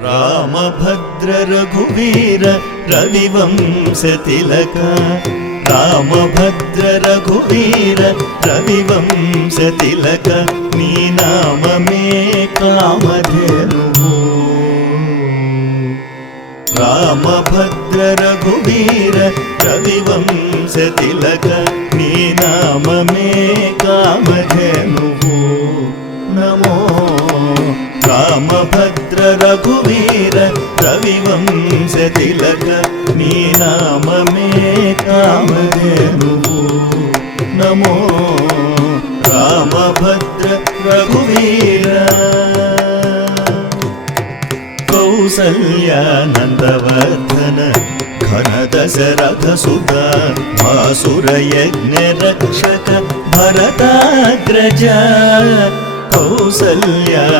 रामभद्र रघुवीर रविवंश तिलक रामभद्र रघुवीर रविवंश तिलक नी नाम में कामधेनु रामभद्र रघुवीर रविवंश तिलक नी नाम में कामधेनु नमो रामभद्र रघुवीर रविवंश तिलक नी नाम में कामधेनु नमो रामभद्र रघुवीर कौसल्यानन्दवर्धन घन दशरथ सुता भासुर यज्ञ रक्षक भरताग्रज कौसल्यानन्दवर्धन